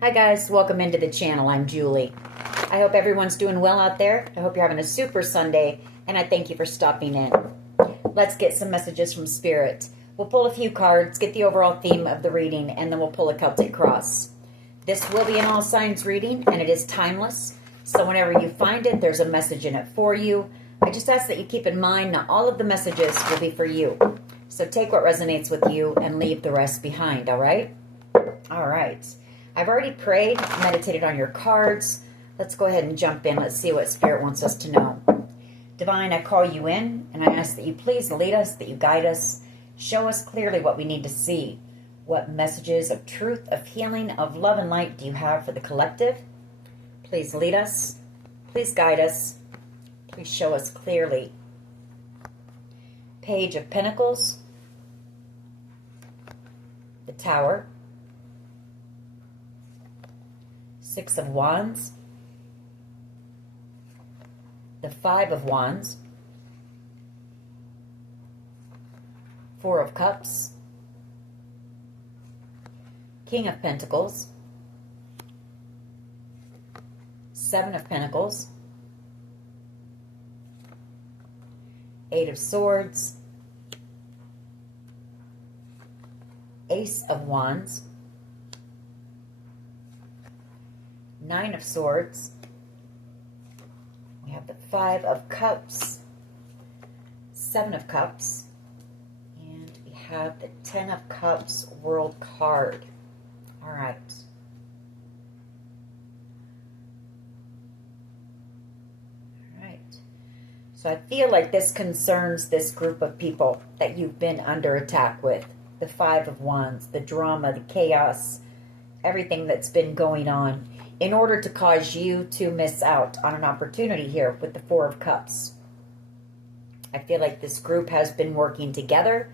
Hi guys, welcome into the channel. I'm Julie. I hope everyone's doing well out there. I hope you're having a super Sunday, and I thank you for stopping in. Let's get some messages from Spirit. We'll pull a few cards, get the overall theme of the reading, and then we'll pull a Celtic cross. This will be an all signs reading, and it is timeless. So whenever you find it, there's a message in it for you. I just ask that you keep in mind not all of the messages will be for you. So take what resonates with you and leave the rest behind, all right? All right. I've already prayed, meditated on your cards. Let's go ahead and jump in. Let's see what Spirit wants us to know. Divine, I call you in, and I ask that you please lead us, that you guide us. Show us clearly what we need to see. What messages of truth, of healing, of love and light do you have for the collective? Please lead us. Please guide us. Please show us clearly. Page of Pentacles. The Tower. Six of Wands, the Five of Wands, Four of Cups, King of Pentacles, Seven of Pentacles, Eight of Swords, Ace of Wands, Nine of Swords. We have the Five of Cups, Seven of Cups, and we have the Ten of Cups World card. All right. All right. So I feel like this concerns this group of people that you've been under attack with. The Five of Wands, the drama, the chaos, everything that's been going on, in order to cause you to miss out on an opportunity here with the Four of Cups. I feel like this group has been working together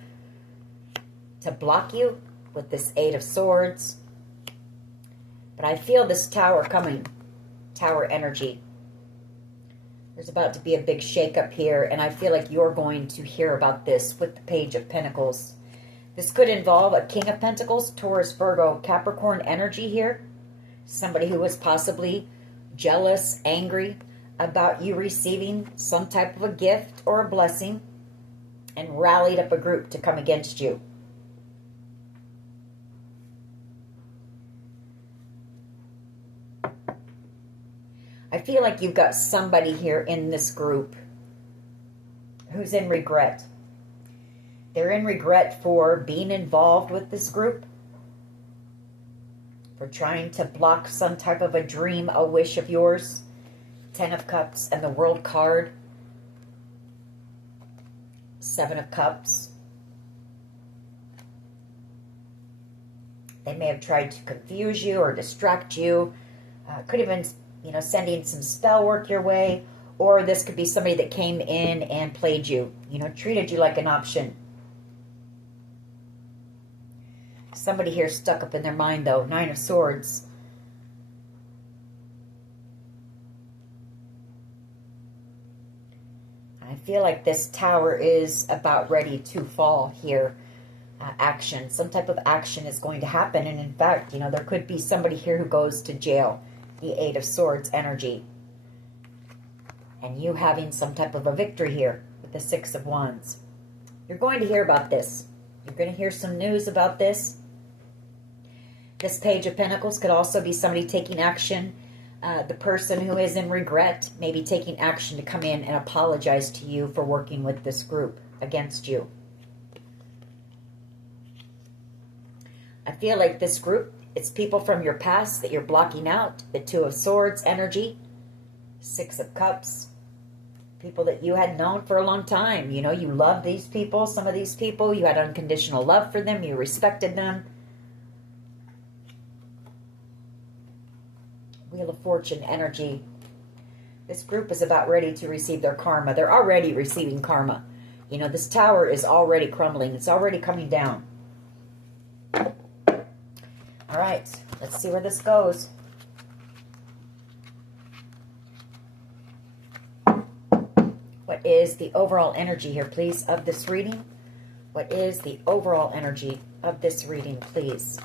to block you with this Eight of Swords. But I feel this Tower coming, Tower energy. There's about to be a big shakeup here, and I feel like you're going to hear about this with the Page of Pentacles. This could involve a King of Pentacles, Taurus, Virgo, Capricorn energy here. Somebody who was possibly jealous, angry about you receiving some type of a gift or a blessing and rallied up a group to come against you. I feel like you've got somebody here in this group who's in regret. They're in regret for being involved with this group, for trying to block some type of a dream, a wish of yours. Ten of Cups and the World card. Seven of Cups. They may have tried to confuse you or distract you. Could have been, sending some spell work your way. Or this could be somebody that came in and played you, treated you like an option. Somebody here stuck up in their mind, though. Nine of Swords. I feel like this Tower is about ready to fall here. Action. Some type of action is going to happen. And in fact, there could be somebody here who goes to jail. The Eight of Swords energy. And you having some type of a victory here with the Six of Wands. You're going to hear about this. You're going to hear some news about this. This Page of Pentacles could also be somebody taking action. The person who is in regret may be taking action to come in and apologize to you for working with this group against you. I feel like this group, it's people from your past that you're blocking out. The Two of Swords energy. Six of Cups. People that you had known for a long time. You loved these people. Some of these people, you had unconditional love for them. You respected them. Wheel of Fortune energy. This group is about ready to receive their karma. They're already receiving karma. This Tower is already crumbling. It's already coming down. All right, let's see where this goes. What is the overall energy here, please, of this reading? What is the overall energy of this reading, please?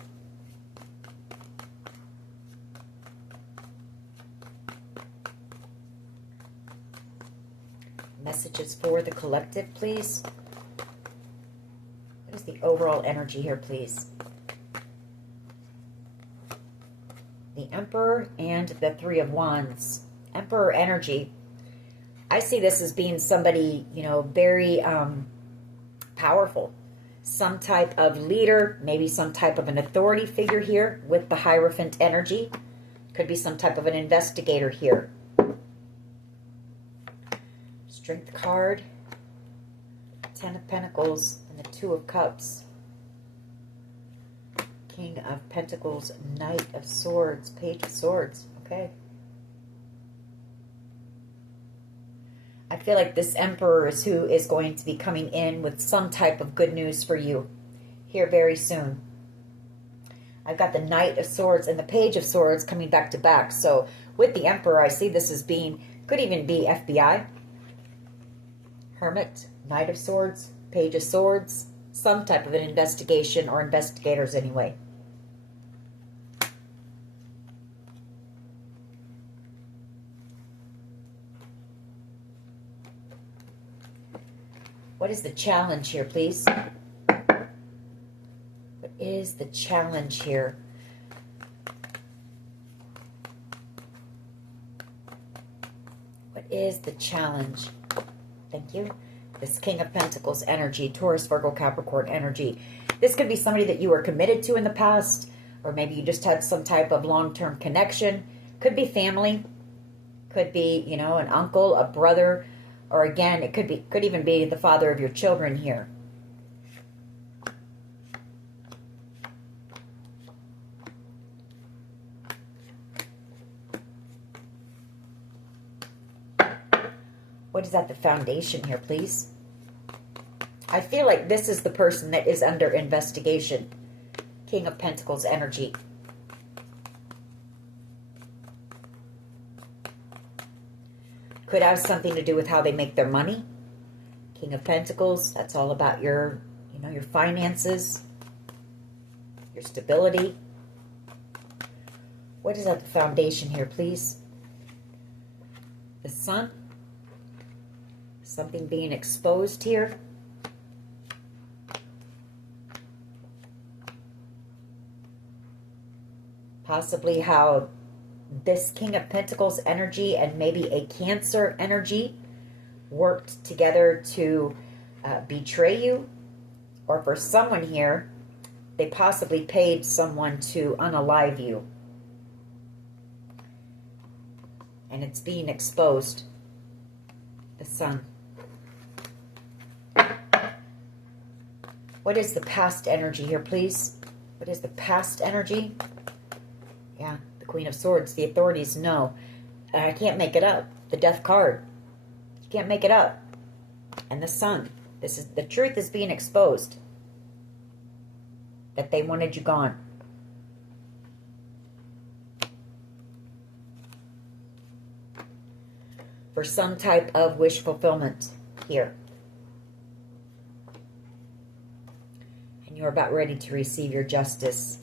Messages for the collective, please. What is the overall energy here, please? The Emperor and the Three of Wands. Emperor energy. I see this as being somebody, you know, very powerful. Some type of leader, maybe some type of an authority figure here with the Hierophant energy. Could be some type of an investigator here. Strength card, Ten of Pentacles, and the Two of Cups. King of Pentacles, Knight of Swords, Page of Swords. Okay. I feel like this Emperor is who is going to be coming in with some type of good news for you here very soon. I've got the Knight of Swords and the Page of Swords coming back to back. So with the Emperor, I see this as being, could even be FBI. Hermit, Knight of Swords, Page of Swords, some type of an investigation or investigators anyway. What is the challenge here, please? What is the challenge here? What is the challenge? Thank you. This King of Pentacles energy, Taurus, Virgo, Capricorn energy. This could be somebody that you were committed to in the past, or maybe you just had some type of long-term connection. Could be family. Could be, you know, an uncle, a brother, or again, it could even be the father of your children here. What is at the foundation here, please? I feel like this is the person that is under investigation. King of Pentacles energy. Could have something to do with how they make their money. King of Pentacles, that's all about your, you know, your finances, your stability. What is at the foundation here, please? The Sun. Something being exposed here. Possibly how this King of Pentacles energy and maybe a Cancer energy worked together to betray you. Or for someone here, they possibly paid someone to unalive you. And it's being exposed. The Sun. What is the past energy here, please? What is the past energy? Yeah, the Queen of Swords. The authorities know. I can't make it up. The Death card. You can't make it up. And the Sun. This is the truth is being exposed. That they wanted you gone. For some type of wish fulfillment here. And you're about ready to receive your justice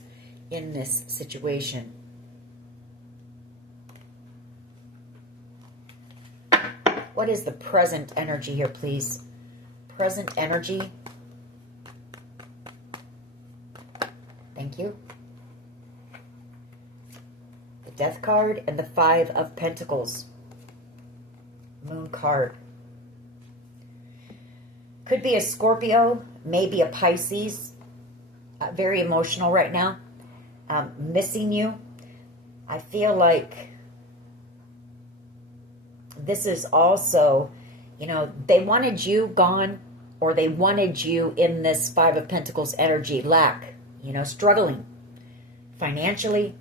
in this situation. What is the present energy here, please? Present energy. Thank you. The Death card and the Five of Pentacles. Moon card. Could be a Scorpio, maybe a Pisces. Very emotional right now. Missing you. I feel like this is also, you know, they wanted you gone, or they wanted you in this Five of Pentacles energy, lack, you know, struggling financially,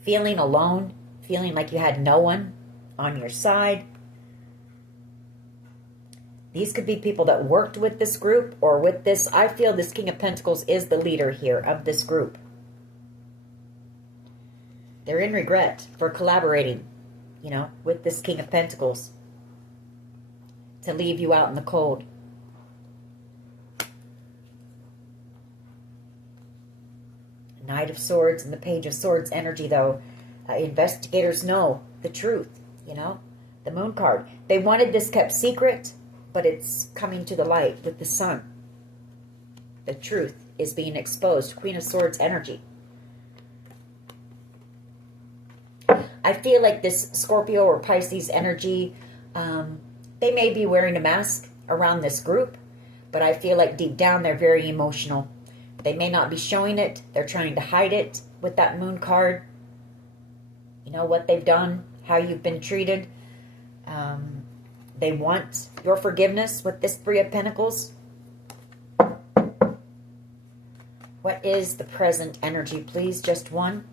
feeling alone, feeling like you had no one on your side. These could be people that worked with this group or with this. I feel this King of Pentacles is the leader here of this group. They're in regret for collaborating, you know, with this King of Pentacles to leave you out in the cold. Knight of Swords and the Page of Swords energy, though. Investigators know the truth, you know. The Moon card. They wanted this kept secret. but it's coming to the light with the sun. The truth is being exposed. Queen of Swords energy. I feel like this Scorpio or Pisces energy, they may be wearing a mask around this group, but I feel like deep down they're very emotional. They may not be showing it. They're trying to hide it with that moon card. You know, what they've done, how you've been treated. They want your forgiveness with this Three of Pentacles. What is the present energy, please? Just one.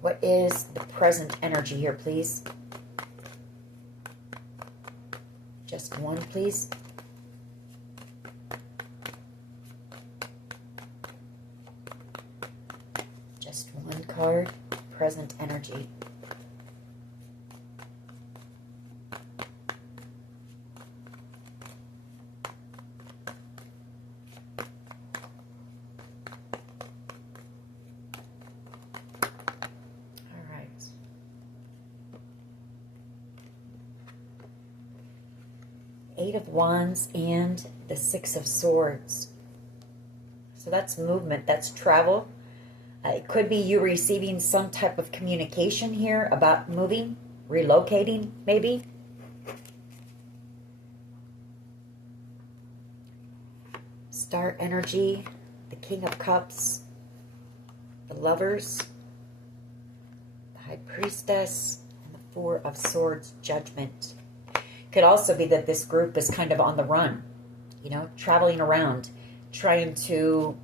What is the present energy here, please? Just one, please. Just one card. Present energy. Eight of Wands and the Six of Swords. So that's movement, that's travel. It could be you receiving some type of communication here about moving, relocating, maybe. Star energy, the King of Cups, the Lovers, the High Priestess, and the Four of Swords, Judgment. Could also be that this group is kind of on the run, you know, traveling around, trying to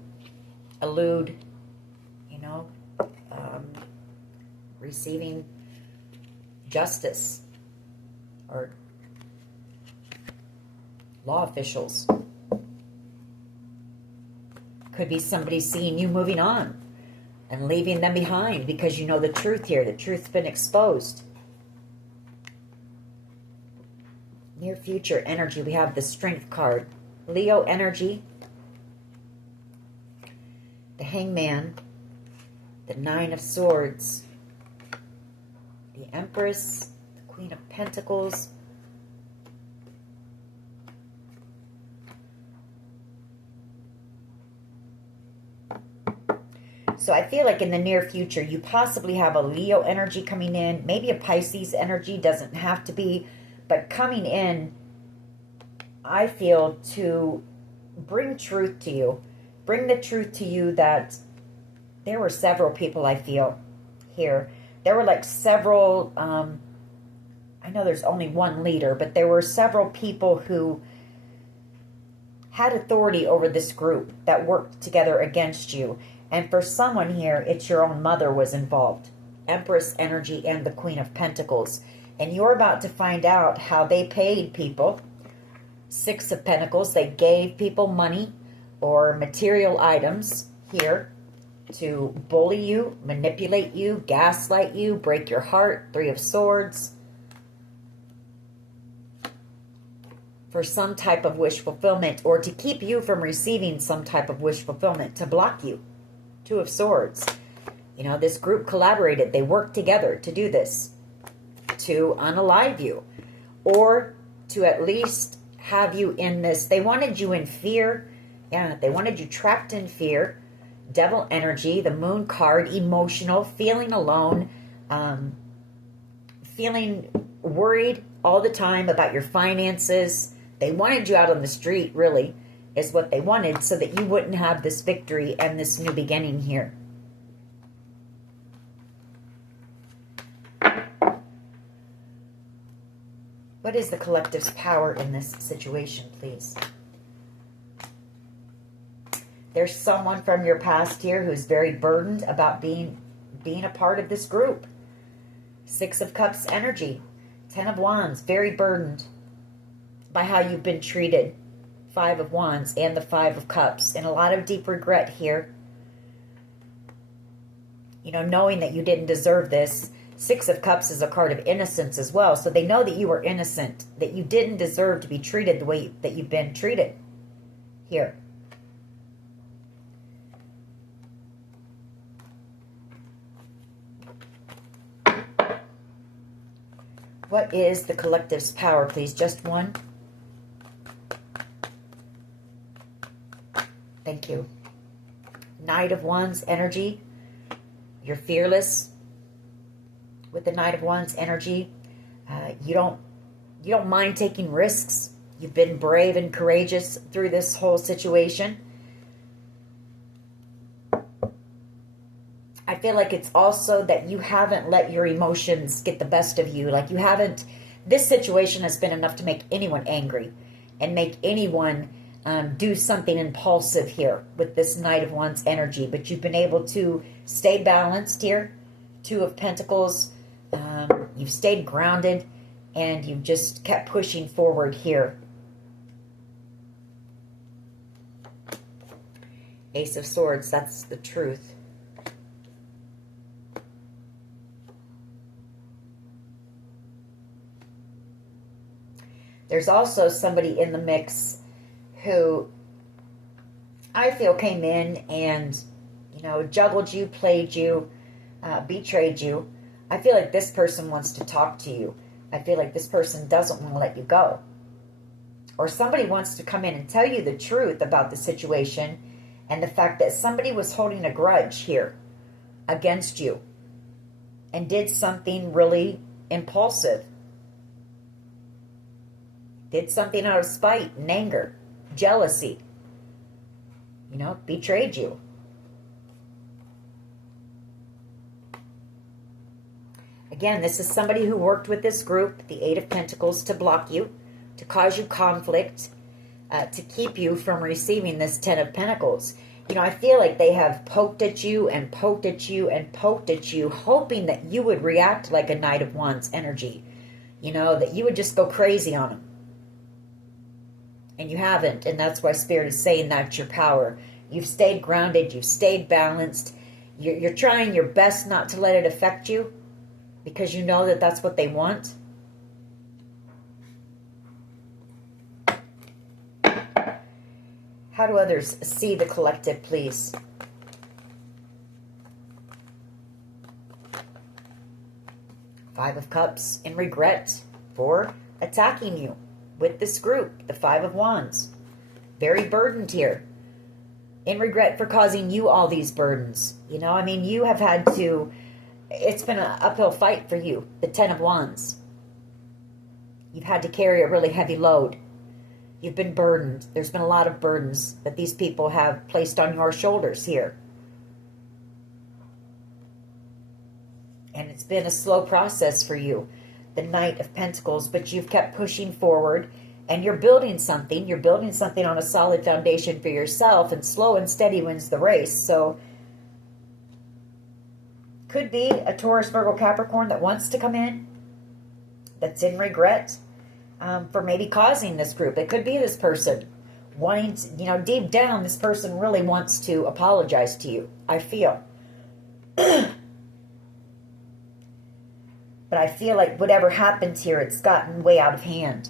elude, you know, receiving justice or law officials. Could be somebody seeing you moving on and leaving them behind because you know the truth here. The truth's been exposed. Near future energy, we have the Strength card. Leo energy, the Hangman, the Nine of Swords, the Empress, the Queen of Pentacles, so I feel like in the near future, you possibly have a Leo energy coming in, maybe a Pisces energy, doesn't have to be, but coming in, I feel, to bring truth to you. Bring the truth to you that there were several people, I feel, here. There were like several, I know there's only one leader, but there were several people who had authority over this group that worked together against you. And for someone here, it's your own mother was involved. Empress energy and the Queen of Pentacles. And you're about to find out how they paid people. Six of Pentacles, they gave people money or material items here to bully you, manipulate you, gaslight you, break your heart. Three of Swords. For some type of wish fulfillment, or to keep you from receiving some type of wish fulfillment, to block you. Two of Swords. You know, this group collaborated. They worked together to do this. To unalive you, or to at least have you in this. They wanted you in fear. Yeah, they wanted you trapped in fear. Devil energy, the Moon card, emotional, feeling alone, feeling worried all the time about your finances. They wanted you out on the street, really, is what they wanted, so that you wouldn't have this victory and this new beginning here. What is the collective's power in this situation, please? There's someone from your past here who's very burdened about being a part of this group. Six of Cups energy. Ten of Wands, very burdened by how you've been treated. Five of Wands and the Five of Cups. And a lot of deep regret here. You know, knowing that you didn't deserve this. Six of Cups is a card of innocence as well. So they know that you were innocent, that you didn't deserve to be treated the way that you've been treated here. What is the collective's power, please? Just one. Thank you. Knight of Wands energy. You're fearless with the Knight of Wands energy. You don't mind taking risks. You've been brave and courageous through this whole situation. I feel like it's also that you haven't let your emotions get the best of you. Like you haven't, this situation has been enough to make anyone angry and make anyone do something impulsive here with this Knight of Wands energy. But you've been able to stay balanced here. Two of Pentacles. You've stayed grounded and you've just kept pushing forward here. Ace of Swords, that's the truth. There's also somebody in the mix who I feel came in and, you know, juggled you, played you, betrayed you. I feel like this person wants to talk to you. I feel like this person doesn't want to let you go. Or somebody wants to come in and tell you the truth about the situation and the fact that somebody was holding a grudge here against you and did something really impulsive. Did something out of spite and anger, jealousy. You know, betrayed you. Again, this is somebody who worked with this group, the Eight of Pentacles, to block you, to cause you conflict, to keep you from receiving this Ten of Pentacles. You know, I feel like they have poked at you and poked at you and poked at you, hoping that you would react like a Knight of Wands energy. You know, that you would just go crazy on them. And you haven't, and that's why Spirit is saying that's your power. You've stayed grounded, you've stayed balanced. You're trying your best not to let it affect you because you know that that's what they want. How do others see the collective, please? Five of Cups in regret for attacking you with this group, the Five of Wands. Very burdened here. In regret for causing you all these burdens. You know, I mean, you have had to, it's been an uphill fight for you, the Ten of Wands. You've had to carry a really heavy load. You've been burdened. There's been a lot of burdens that these people have placed on your shoulders here. And it's been a slow process for you. The Knight of Pentacles, but you've kept pushing forward and you're building something. You're building something on a solid foundation for yourself, and slow and steady wins the race. So could be a Taurus, Virgo, Capricorn that wants to come in, that's in regret for maybe causing this group. It could be this person wanting to, you know, deep down, this person really wants to apologize to you, I feel. But I feel like whatever happens here, it's gotten way out of hand.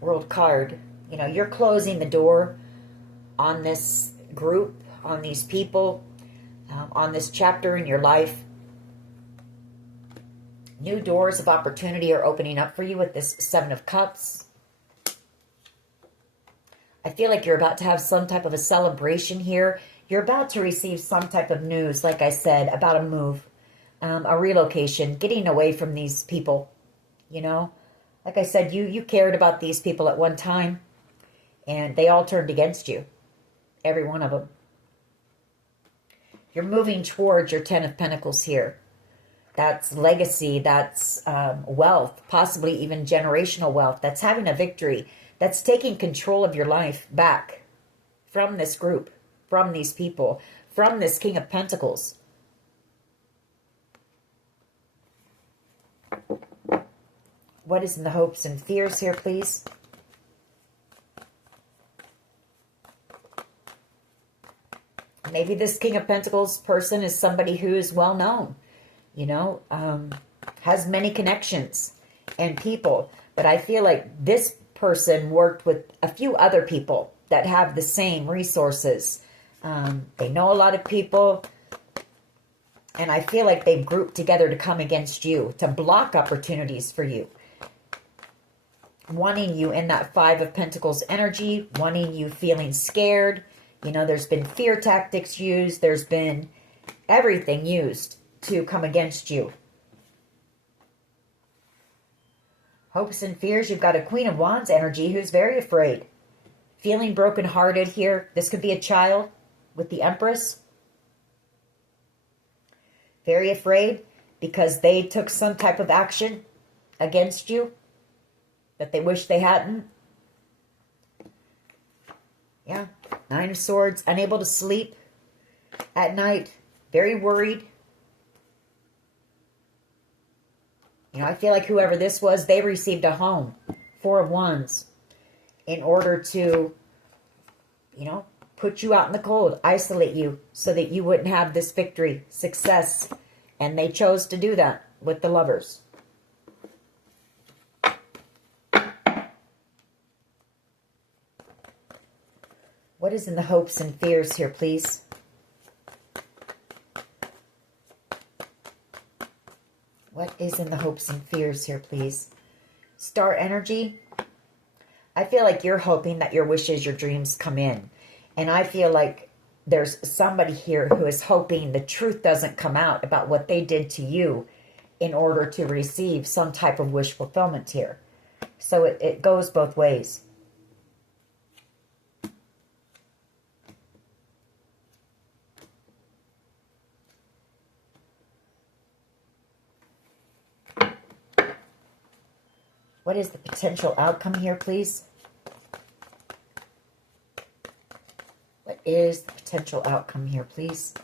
World card. You know, you're closing the door on this group, on these people, on this chapter in your life. New doors of opportunity are opening up for you with this Seven of Cups. I feel like you're about to have some type of a celebration here. You're about to receive some type of news, like I said, about a move, a relocation, getting away from these people, you know. Like I said, you cared about these people at one time, and they all turned against you, every one of them. You're moving towards your Ten of Pentacles here. That's legacy, that's wealth, possibly even generational wealth. That's having a victory. That's taking control of your life back from this group, from these people, from this King of Pentacles. What is in the hopes and fears here, please? Maybe this King of Pentacles person is somebody who is well known, you know, has many connections and people. But I feel like this person worked with a few other people that have the same resources. They know a lot of people. And I feel like they've grouped together to come against you, to block opportunities for you. Wanting you in that Five of Pentacles energy, wanting you feeling scared. You know, there's been fear tactics used. There's been everything used to come against you. Hopes and fears. You've got a Queen of Wands energy who's very afraid. Feeling brokenhearted here. This could be a child with the Empress. Very afraid because they took some type of action against you that they wish they hadn't. Yeah. Nine of Swords. Unable to sleep at night. Very worried. You know, I feel like whoever this was, they received a home. Four of Wands. In order to, you know, put you out in the cold, isolate you so that you wouldn't have this victory, success. And they chose to do that with the Lovers. What is in the hopes and fears here, please? What is in the hopes and fears here, please? Star energy. I feel like you're hoping that your wishes, your dreams come in. And I feel like there's somebody here who is hoping the truth doesn't come out about what they did to you in order to receive some type of wish fulfillment here. So it goes both ways. What is the potential outcome here, please? What is the potential outcome here, please?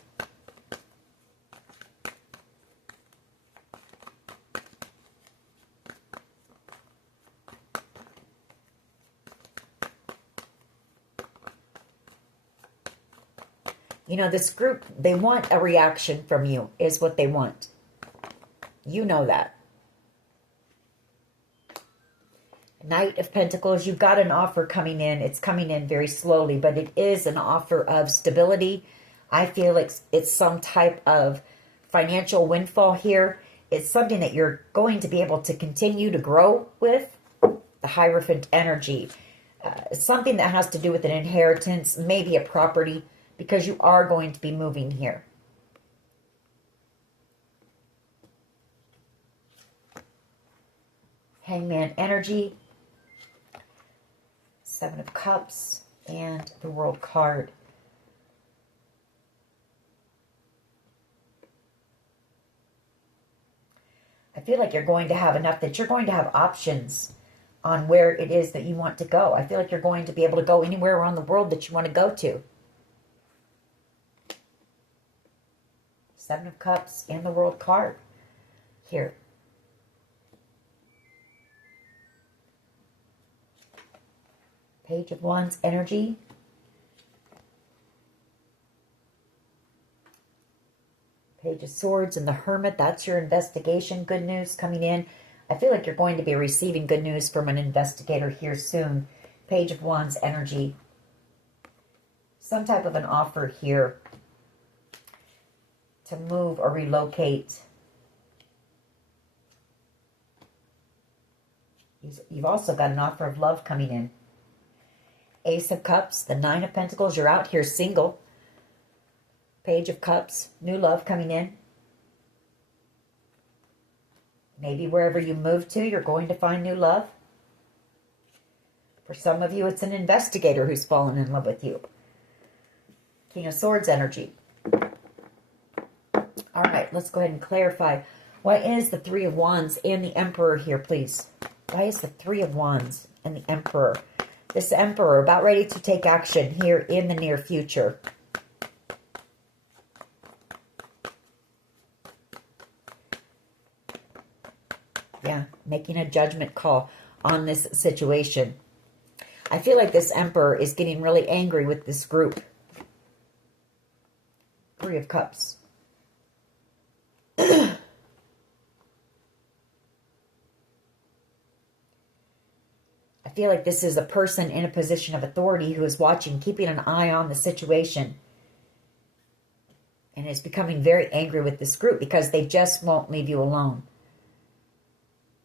You know, this group, they want a reaction from you, is what they want. You know that. Knight of Pentacles, you've got an offer coming in. It's coming in very slowly, but it is an offer of stability. I feel like it's some type of financial windfall here. It's something that you're going to be able to continue to grow with. The Hierophant energy. Something that has to do with an inheritance, maybe a property, because you are going to be moving here. Hangman energy. Seven of Cups and the World card. I feel like you're going to have enough that you're going to have options on where it is that you want to go. I feel like you're going to be able to go anywhere around the world that you want to go to. Seven of Cups and the World card here. Page of Wands energy. Page of Swords and the Hermit. That's your investigation. Good news coming in. I feel like you're going to be receiving good news from an investigator here soon. Page of Wands energy. Some type of an offer here to move or relocate. You've also got an offer of love coming in. Ace of Cups, the Nine of Pentacles. You're out here single. Page of Cups, new love coming in. Maybe wherever you move to, you're going to find new love. For some of you, it's an investigator who's fallen in love with you. King of Swords energy. All right, let's go ahead and clarify. Why is the Three of Wands and the Emperor here, please? Why is the Three of Wands and the Emperor? This Emperor about ready to take action here in the near future. Yeah, making a judgment call on this situation. I feel like this Emperor is getting really angry with this group. Three of Cups. I feel like this is a person in a position of authority who is watching, keeping an eye on the situation. and is becoming very angry with this group because they just won't leave you alone.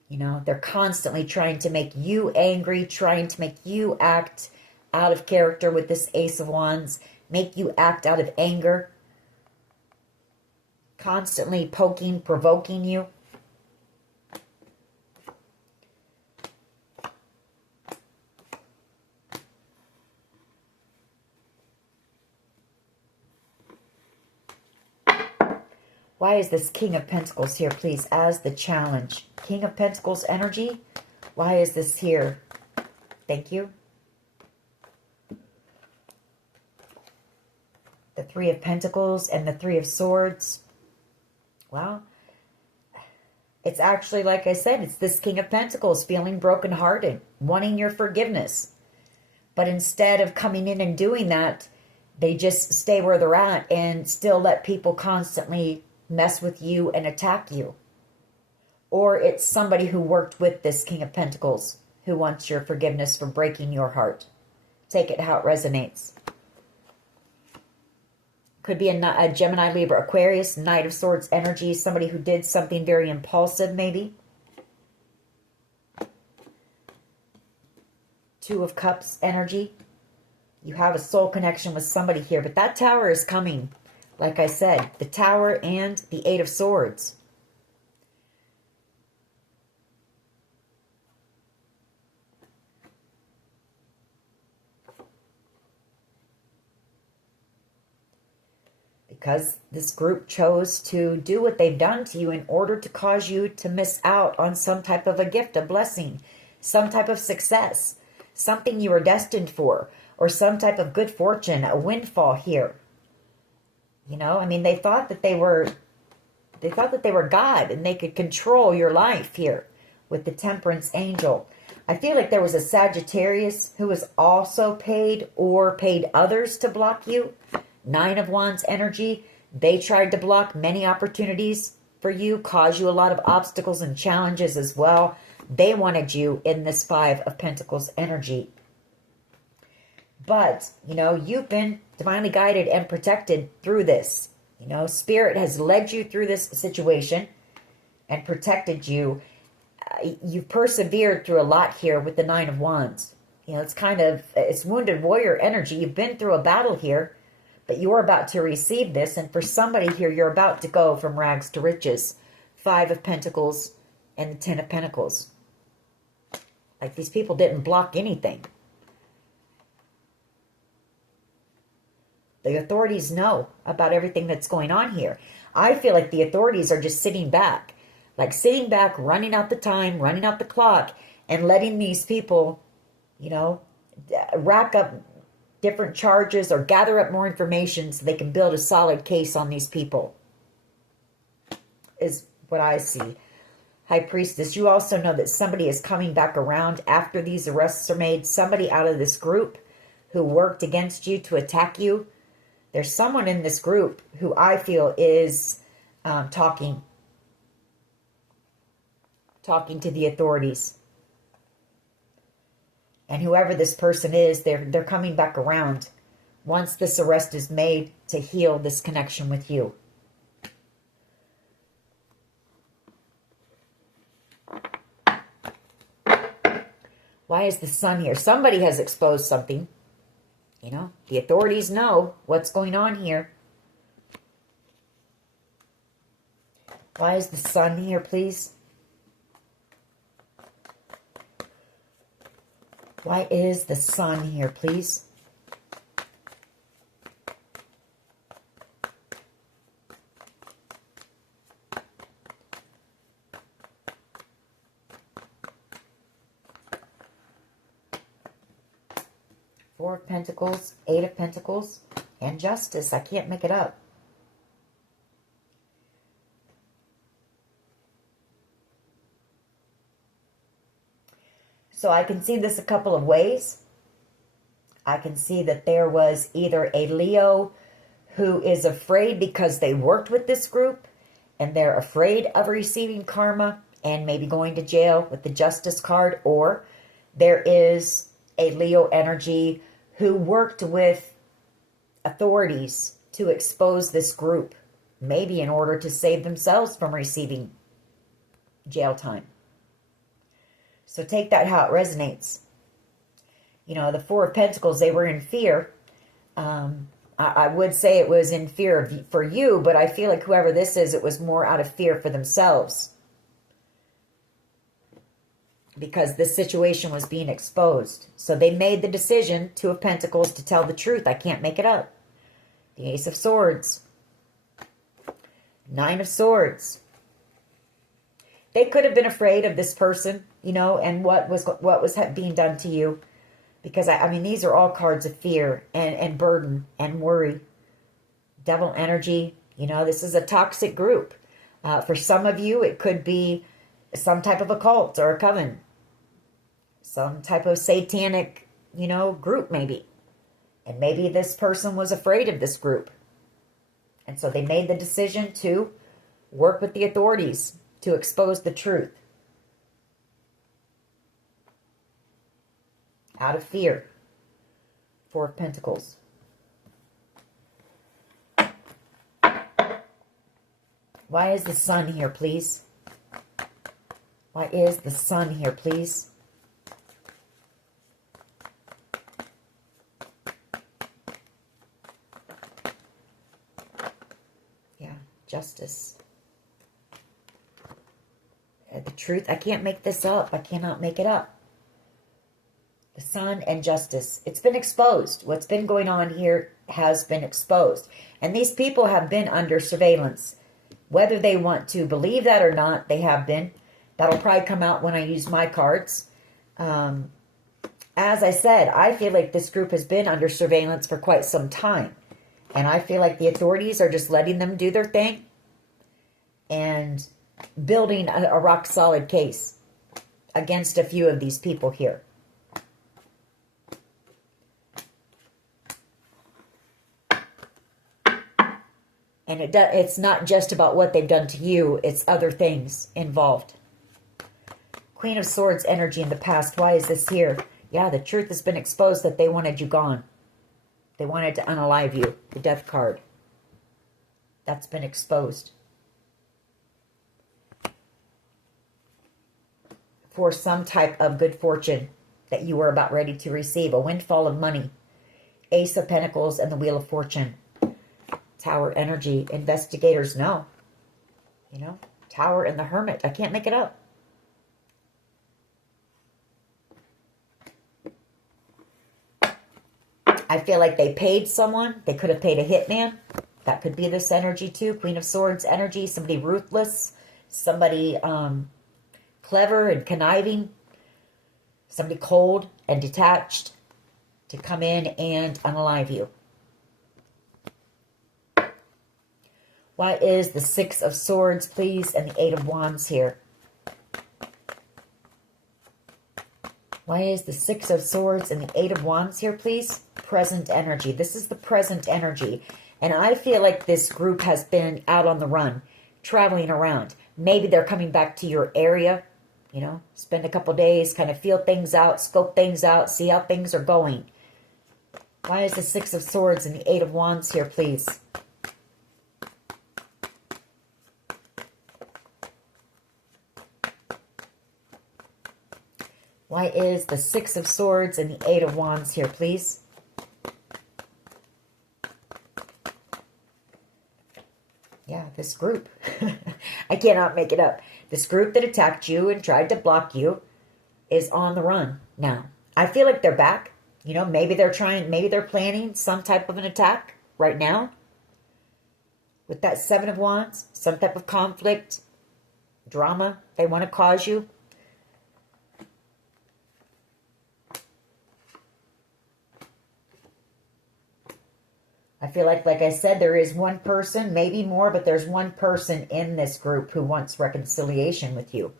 You know, they're constantly trying to make you angry, trying to make you act out of character with this Ace of Wands, make you act out of anger, constantly poking, provoking you. Why is this King of Pentacles here, please, as the challenge? King of Pentacles energy? Why is this here? Thank you. The Three of Pentacles and the Three of Swords. Well, it's actually, like I said, it's this King of Pentacles feeling brokenhearted, wanting your forgiveness. But instead of coming in and doing that, they just stay where they're at and still let people constantly mess with you and attack you. Or it's somebody who worked with this King of Pentacles who wants your forgiveness for breaking your heart. Take it how it resonates. Could be a Gemini, Libra, Aquarius, Knight of Swords energy. Somebody who did something very impulsive, maybe. Two of Cups energy. You have a soul connection with somebody here, but that Tower is coming. Like I said, the Tower and the Eight of Swords. Because this group chose to do what they've done to you in order to cause you to miss out on some type of a gift, a blessing, some type of success, something you were destined for, or some type of good fortune, a windfall here. You know, I mean, they thought that they were God and they could control your life here with the Temperance Angel. I feel like there was a Sagittarius who was also paid or paid others to block you. Nine of Wands energy. They tried to block many opportunities for you, cause you a lot of obstacles and challenges as well. They wanted you in this Five of Pentacles energy. But, you know, you've been divinely guided and protected through this. You know, Spirit has led you through this situation and protected you. You've persevered through a lot here with the Nine of Wands. You know, it's wounded warrior energy. You've been through a battle here, but you're about to receive this. And for somebody here, you're about to go from rags to riches. Five of Pentacles and the Ten of Pentacles. Like these people didn't block anything. The authorities know about everything that's going on here. I feel like the authorities are just sitting back. Like sitting back, running out the time, running out the clock, and letting these people, you know, rack up different charges or gather up more information so they can build a solid case on these people. Is what I see. High Priestess, you also know that somebody is coming back around after these arrests are made. Somebody out of this group who worked against you to attack you. There's someone in this group who I feel is talking to the authorities. And whoever this person is, they're coming back around once this arrest is made to heal this connection with you. Why is the Sun here? Somebody has exposed something. You know, the authorities know what's going on here. Why is the Sun here, please? Why is the Sun here, please? Four of Pentacles, Eight of Pentacles, and Justice. I can't make it up. So I can see this a couple of ways. I can see that there was either a Leo who is afraid because they worked with this group and they're afraid of receiving karma and maybe going to jail with the Justice card, or there is a Leo energy who worked with authorities to expose this group, maybe in order to save themselves from receiving jail time. So take that how it resonates. You know, the Four of Pentacles, they were in fear. I would say it was in fear for you, but I feel like whoever this is, it was more out of fear for themselves. Because this situation was being exposed. So they made the decision, Two of Pentacles, to tell the truth. I can't make it up. The Ace of Swords. Nine of Swords. They could have been afraid of this person, you know, and what was being done to you. Because, I mean, these are all cards of fear and burden and worry. Devil energy. You know, this is a toxic group. For some of you, it could be some type of a cult or a coven. Some type of satanic, you know, group maybe. And maybe this person was afraid of this group. And so they made the decision to work with the authorities to expose the truth. Out of fear. Four of Pentacles. Why is the Sun here, please? Why is the Sun here, please? Yeah, Justice. The truth, I can't make this up. I cannot make it up. The Sun and Justice. It's been exposed. What's been going on here has been exposed. And these people have been under surveillance. Whether they want to believe that or not, they have been. That'll probably come out when I use my cards. As I said, I feel like this group has been under surveillance for quite some time. And I feel like the authorities are just letting them do their thing. And building a rock-solid case against a few of these people here. And it's not just about what they've done to you. It's other things involved. Queen of Swords energy in the past. Why is this here? Yeah, the truth has been exposed that they wanted you gone. They wanted to unalive you. The Death card. That's been exposed. For some type of good fortune that you were about ready to receive. A windfall of money. Ace of Pentacles and the Wheel of Fortune. Tower energy. Investigators know. You know, Tower and the Hermit. I can't make it up. I feel like they paid someone. They could have paid a hitman. That could be this energy too. Queen of Swords energy. Somebody ruthless. Somebody clever and conniving. Somebody cold and detached to come in and unalive you. Why is the Six of Swords, please, and the Eight of Wands here? Why is the Six of Swords and the Eight of Wands here, please? Present energy. This is the present energy. And I feel like this group has been out on the run, traveling around. Maybe they're coming back to your area, you know, spend a couple days, kind of feel things out, scope things out, see how things are going. Why is the Six of Swords and the Eight of Wands here, please? Why is the Six of Swords and the Eight of Wands here, please? Yeah, this group. I cannot make it up. This group that attacked you and tried to block you is on the run now. I feel like they're back. You know, maybe they're planning some type of an attack right now. With that Seven of Wands, some type of conflict, drama they want to cause you. I feel like I said, there is one person, maybe more, but there's one person in this group who wants reconciliation with you.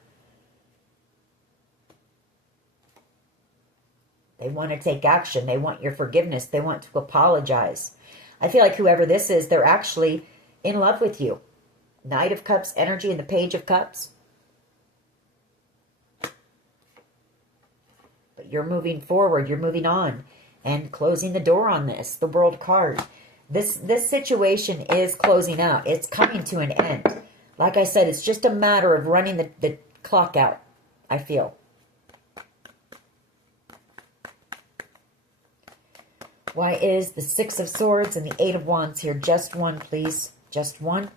They want to take action. They want your forgiveness. They want to apologize. I feel like whoever this is, they're actually in love with you. Knight of Cups energy and the Page of Cups. But you're moving forward. You're moving on and closing the door on this. The World card. This situation is closing out. It's coming to an end. Like I said, it's just a matter of running the clock out, I feel. Why is the Six of Swords and the Eight of Wands here? Just one, please. Just one.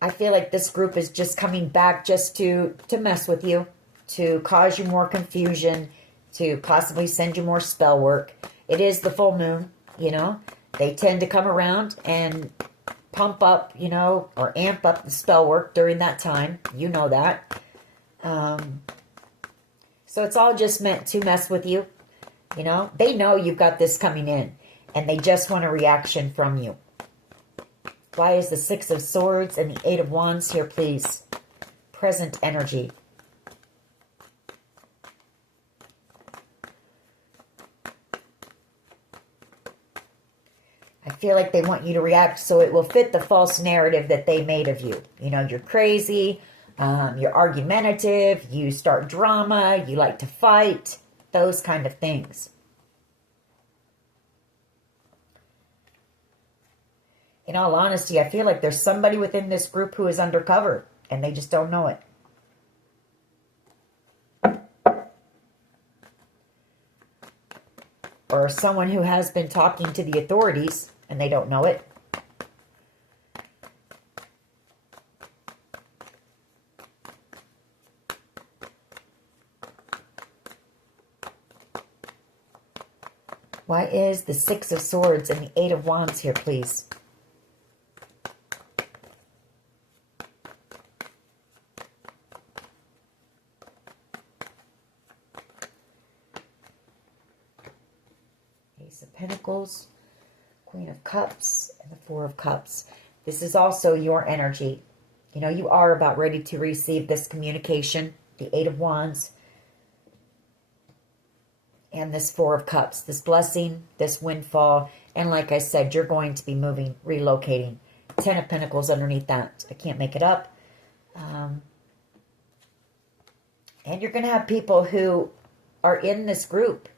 I feel like this group is just coming back just to mess with you, to cause you more confusion, to possibly send you more spell work. It is the full moon, you know. They tend to come around and pump up, you know, or amp up the spell work during that time. You know that. So it's all just meant to mess with you, you know. They know you've got this coming in, and they just want a reaction from you. Why is the Six of Swords and the Eight of Wands here, please? Present energy. I feel like they want you to react so it will fit the false narrative that they made of you. You know, you're crazy, you're argumentative, you start drama, you like to fight, those kind of things. In all honesty, I feel like there's somebody within this group who is undercover, and they just don't know it. Or someone who has been talking to the authorities, and they don't know it. Why is the Six of Swords and the Eight of Wands here, please? Ace of Pentacles, Queen of Cups, and the Four of Cups. This is also your energy. You know, you are about ready to receive this communication, the Eight of Wands, and this Four of Cups, this blessing, this windfall. And like I said, you're going to be moving, relocating. Ten of Pentacles underneath that. I can't make it up. And you're going to have people who are in this group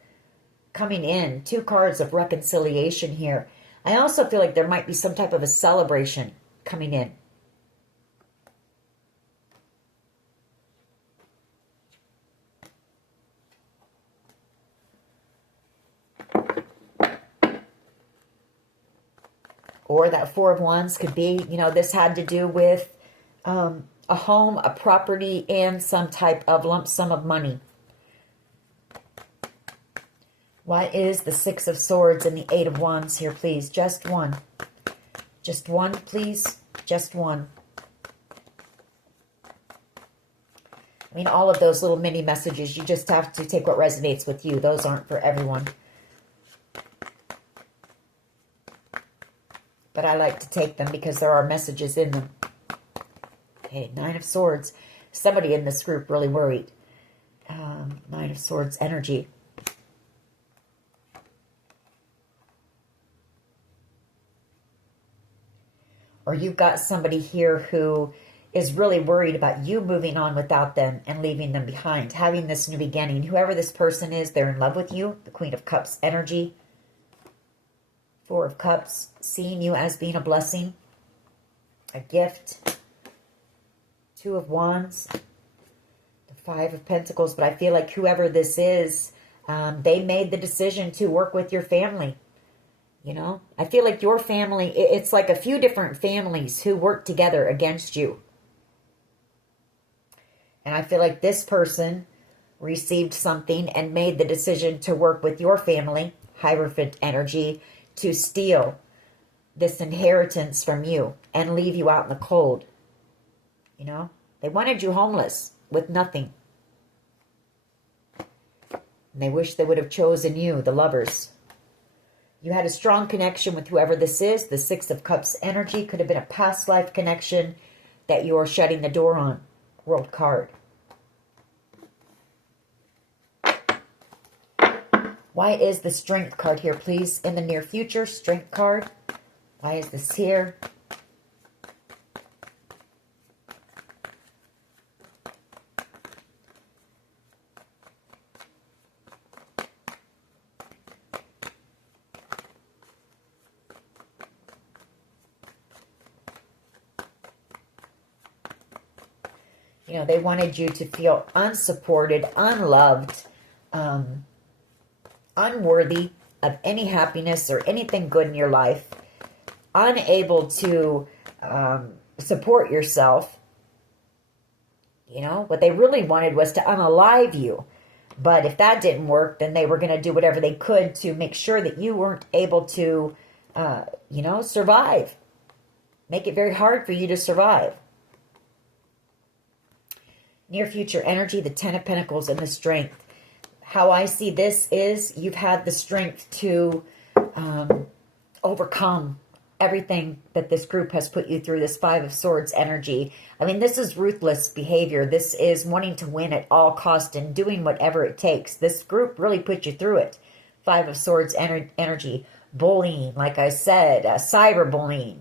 coming in. Two cards of reconciliation here. I also feel like there might be some type of a celebration coming in. Or that Four of Wands could be, you know, this had to do with a home, a property, and some type of lump sum of money. Why is the Six of Swords and the Eight of Wands here, please? Just one. Just one, please. Just one. I mean, all of those little mini messages, you just have to take what resonates with you. Those aren't for everyone. But I like to take them because there are messages in them. Okay, Nine of Swords. Somebody in this group really worried. Nine of Swords energy. Or you've got somebody here who is really worried about you moving on without them and leaving them behind. Having this new beginning. Whoever this person is, they're in love with you. The Queen of Cups energy. Four of Cups, seeing you as being a blessing, a gift. Two of Wands, the Five of Pentacles. But I feel like whoever this is, they made the decision to work with your family. You know, I feel like your family, it's like a few different families who work together against you. And I feel like this person received something and made the decision to work with your family, Hierophant energy, to steal this inheritance from you and leave you out in the cold. You know, they wanted you homeless with nothing. And they wish they would have chosen you, the Lovers. You had a strong connection with whoever this is. The Six of Cups energy could have been a past life connection that you're shutting the door on. World card. Why is the Strength card here, please? In the near future, Strength card. Why is this here? You know, they wanted you to feel unsupported, unloved, unworthy of any happiness or anything good in your life, unable to support yourself. You know, what they really wanted was to unalive you. But if that didn't work, then they were going to do whatever they could to make sure that you weren't able to, you know, survive. Make it very hard for you to survive. Near future energy, the Ten of Pentacles and the Strength. How I see this is you've had the strength to overcome everything that this group has put you through, this Five of Swords energy. I mean, this is ruthless behavior. This is wanting to win at all cost and doing whatever it takes. This group really put you through it. Five of Swords energy. Bullying, like I said, cyberbullying.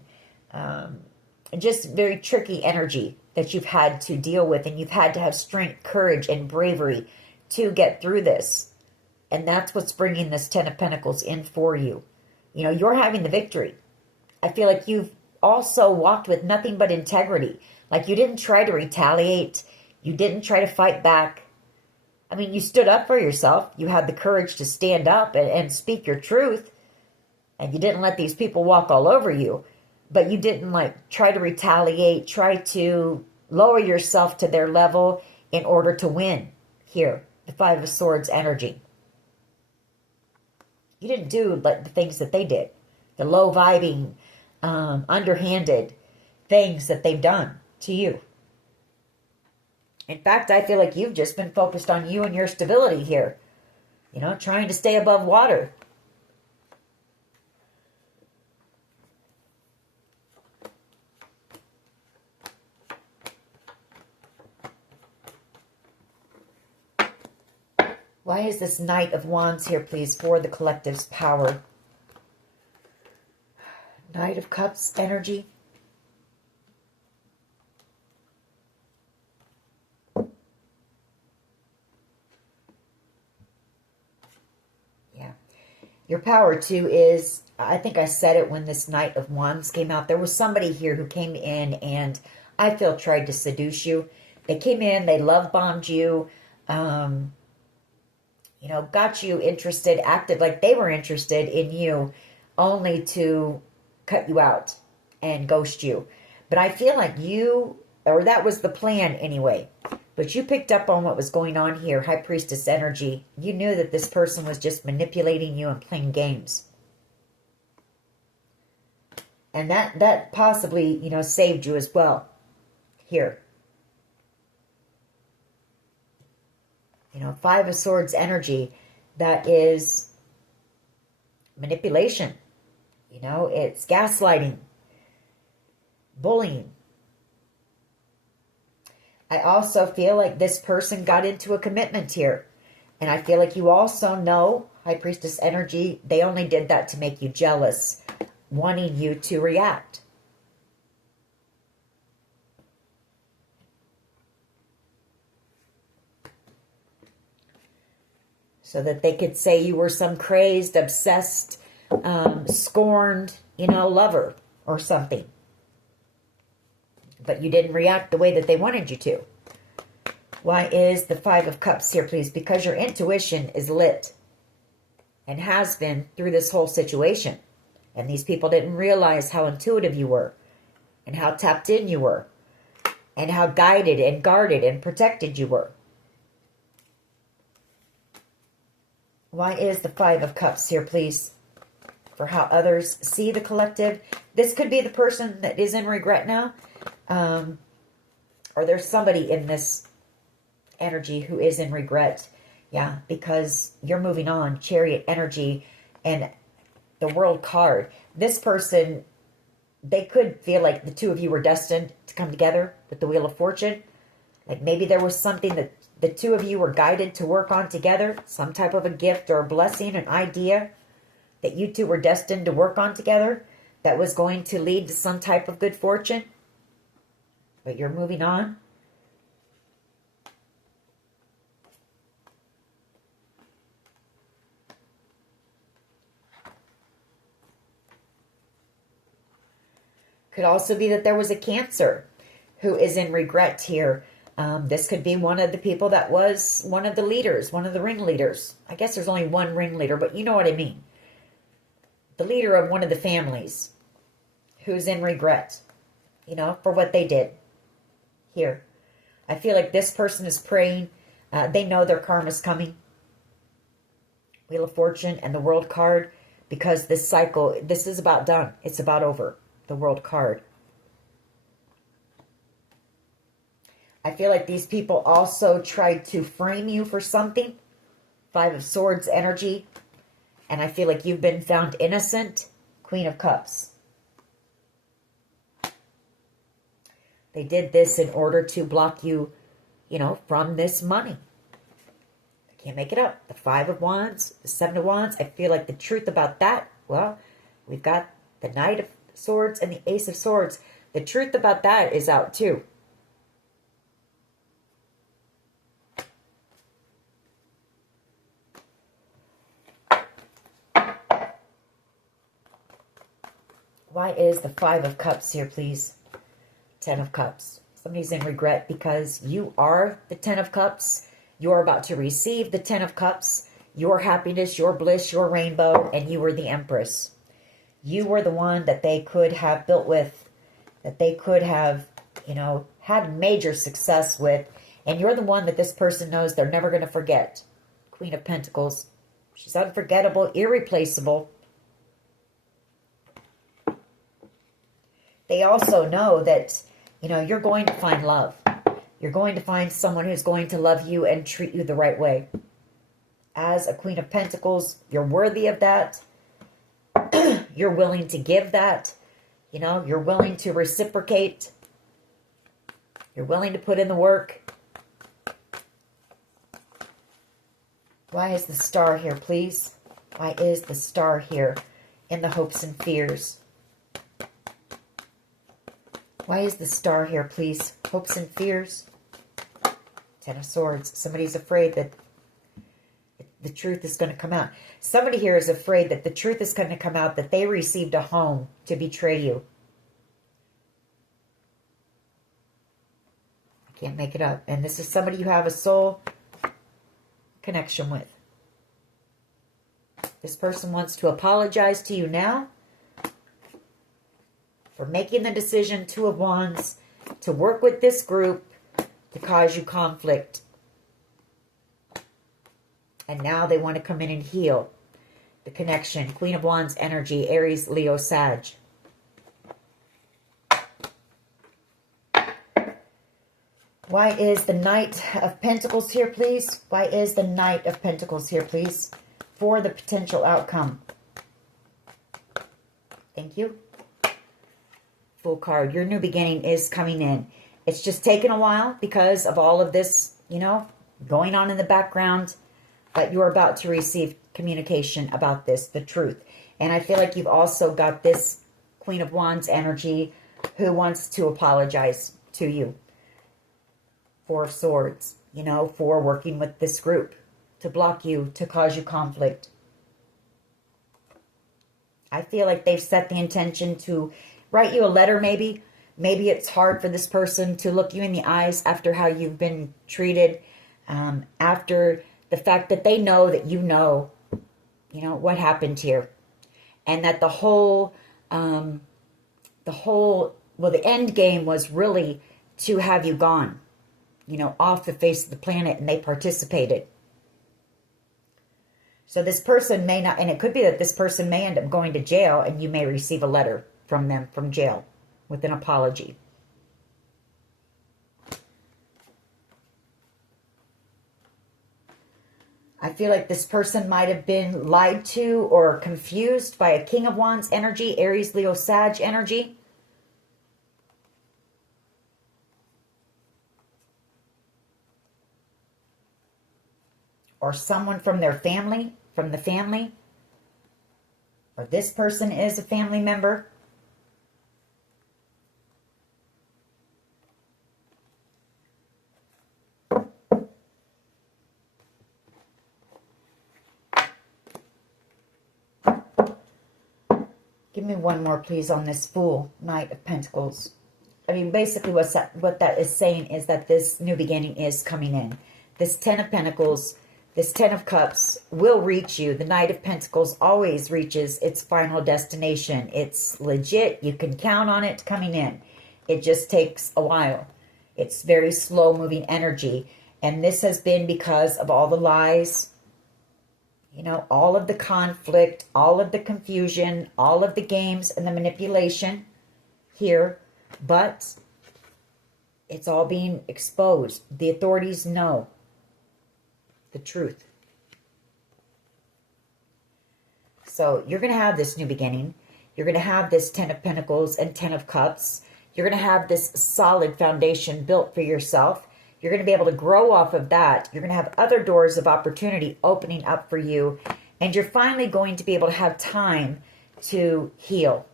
Just very tricky energy that you've had to deal with, and you've had to have strength, courage, and bravery to get through this. And that's what's bringing this Ten of Pentacles in for you. You know, you're having the victory. I feel like you've also walked with nothing but integrity. Like you didn't try to retaliate. You didn't try to fight back. I mean, you stood up for yourself. You had the courage to stand up and speak your truth. And you didn't let these people walk all over you. But you didn't like try to retaliate, try to lower yourself to their level in order to win here. The Five of Swords energy. You didn't do like the things that they did. The low vibing, underhanded things that they've done to you. In fact, I feel like you've just been focused on you and your stability here. You know, trying to stay above water. Why is this Knight of Wands here, please, for the collective's power? Knight of Cups energy. Yeah. Your power, too, is, I think I said it when this Knight of Wands came out. There was somebody here who came in and I feel tried to seduce you. They came in, they love bombed you, you know, got you interested, acted like they were interested in you, only to cut you out and ghost you. But I feel like you, or that was the plan anyway, but you picked up on what was going on here, High Priestess energy. You knew that this person was just manipulating you and playing games. And that possibly, you know, saved you as well here. You know, Five of Swords energy, that is manipulation. You know, it's gaslighting, bullying. I also feel like this person got into a commitment here. And I feel like you also know, High Priestess energy, they only did that to make you jealous, wanting you to react. So that they could say you were some crazed, obsessed, scorned, you know, lover or something. But you didn't react the way that they wanted you to. Why is the Five of Cups here, please? Because your intuition is lit and has been through this whole situation. And these people didn't realize how intuitive you were and how tapped in you were and how guided and guarded and protected you were. Why is the Five of Cups here, please? For how others see the collective. This could be the person that is in regret now. Or there's somebody in this energy who is in regret. Yeah, because you're moving on. Chariot energy and the World card. This person, they could feel like the two of you were destined to come together with the Wheel of Fortune. Like maybe there was something that the two of you were guided to work on together. Some type of a gift or a blessing, an idea that you two were destined to work on together that was going to lead to some type of good fortune. But you're moving on. Could also be that there was a Cancer who is in regret here. This could be one of the people that was one of the leaders, one of the ringleaders. I guess there's only one ringleader, but you know what I mean. The leader of one of the families who's in regret, for what they did here. I feel like this person is praying. They know their karma's coming. Wheel of Fortune and the World card, because this cycle, this is about done. It's about over. The World card. I feel like these people also tried to frame you for something. Five of Swords energy. And I feel like you've been found innocent. Queen of Cups. They did this in order to block you, from this money. I can't make it up. The Five of Wands, the Seven of Wands. I feel like the truth about that, well, we've got the Knight of Swords and the Ace of Swords. The truth about that is out too. Why is the Five of Cups here, please? Ten of Cups. Somebody's in regret because you are the Ten of Cups. You're about to receive the Ten of Cups. Your happiness, your bliss, your rainbow, and you were the Empress. You were the one that they could have built with, that they could have, had major success with. And you're the one that this person knows they're never going to forget. Queen of Pentacles. She's unforgettable, irreplaceable. They also know that, you're going to find love. You're going to find someone who's going to love you and treat you the right way. As a Queen of Pentacles, you're worthy of that. You're willing to give that. You're willing to reciprocate. You're willing to put in the work. Why is the Star here, please? Why is the Star here in the hopes and fears? Why is the Star here, please? Hopes and fears. Ten of Swords. Somebody's afraid that the truth is going to come out. Somebody here is afraid that the truth is going to come out, that they received a home to betray you. I can't make it up. And this is somebody you have a soul connection with. This person wants to apologize to you now for making the decision, Two of Wands, to work with this group to cause you conflict. And now they want to come in and heal the connection. Queen of Wands energy, Aries, Leo, Sag. Why is the Knight of Pentacles here, please? Why is the Knight of Pentacles here, please? For the potential outcome. Thank you. Full card. Your new beginning is coming in. It's just taken a while because of all of this, going on in the background. But you're about to receive communication about this, the truth. And I feel like you've also got this Queen of Wands energy who wants to apologize to you. Four of Swords, for working with this group to block you, to cause you conflict. I feel like they've set the intention to write you a letter, maybe. Maybe it's hard for this person to look you in the eyes after how you've been treated, after the fact that they know that what happened here. And that the end game was really to have you gone, off the face of the planet, and they participated. So this person may not, and it could be that this person may end up going to jail, and you may receive a letter from them from jail with an apology. I feel like this person might have been lied to or confused by a King of Wands energy, Aries, Leo, Sag energy. Or someone from their family, from the family. Or this person is a family member. Give me one more, please, on this Fool, Knight of Pentacles. I mean, basically what that is saying is that this new beginning is coming in. This Ten of Pentacles, this Ten of Cups will reach you. The Knight of Pentacles always reaches its final destination. It's legit. You can count on it coming in. It just takes a while. It's very slow moving energy. And this has been because of all the lies, you know, all of the conflict, all of the confusion, all of the games and the manipulation here. But it's all being exposed. The authorities know the truth. So you're going to have this new beginning. You're going to have this Ten of Pentacles and Ten of Cups. You're going to have this solid foundation built for yourself. You're going to be able to grow off of that. You're going to have other doors of opportunity opening up for you. And you're finally going to be able to have time to heal.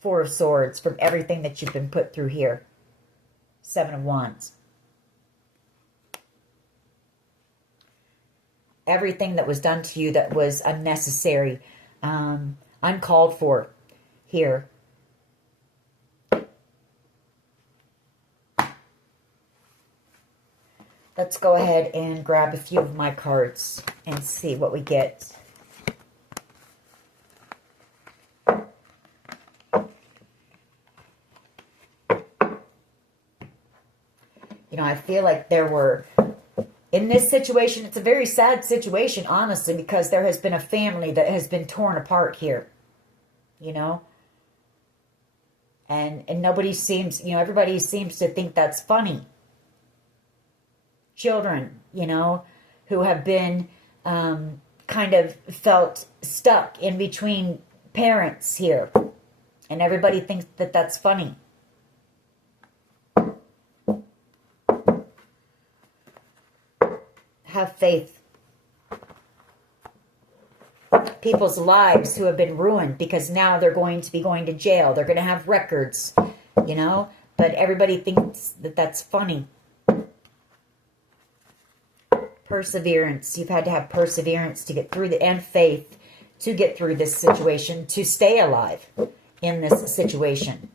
Four of Swords from everything that you've been put through here. Seven of Wands. Everything that was done to you that was unnecessary, uncalled for here. Let's go ahead and grab a few of my cards and see what we get. You know, I feel like there were, in this situation, it's a very sad situation, honestly, because there has been a family that has been torn apart here, you know? And nobody seems, you know, everybody seems to think that's funny. Children, you know, who have been kind of felt stuck in between parents here. And everybody thinks that that's funny. Have faith. People's lives who have been ruined because now they're going to be going to jail. They're going to have records, you know, but everybody thinks that that's funny. Perseverance. You've had to have perseverance to get through and faith to get through this situation, to stay alive in this situation.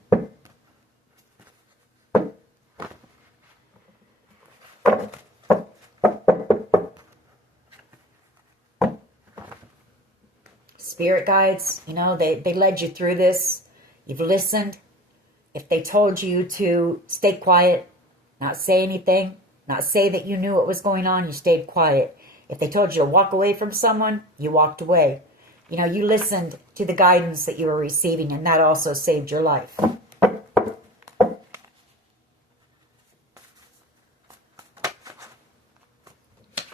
Spirit guides, you know, they led you through this. You've listened. If they told you to stay quiet, not say anything, not say that you knew what was going on, you stayed quiet. If they told you to walk away from someone, you walked away. You know, you listened to the guidance that you were receiving, and that also saved your life.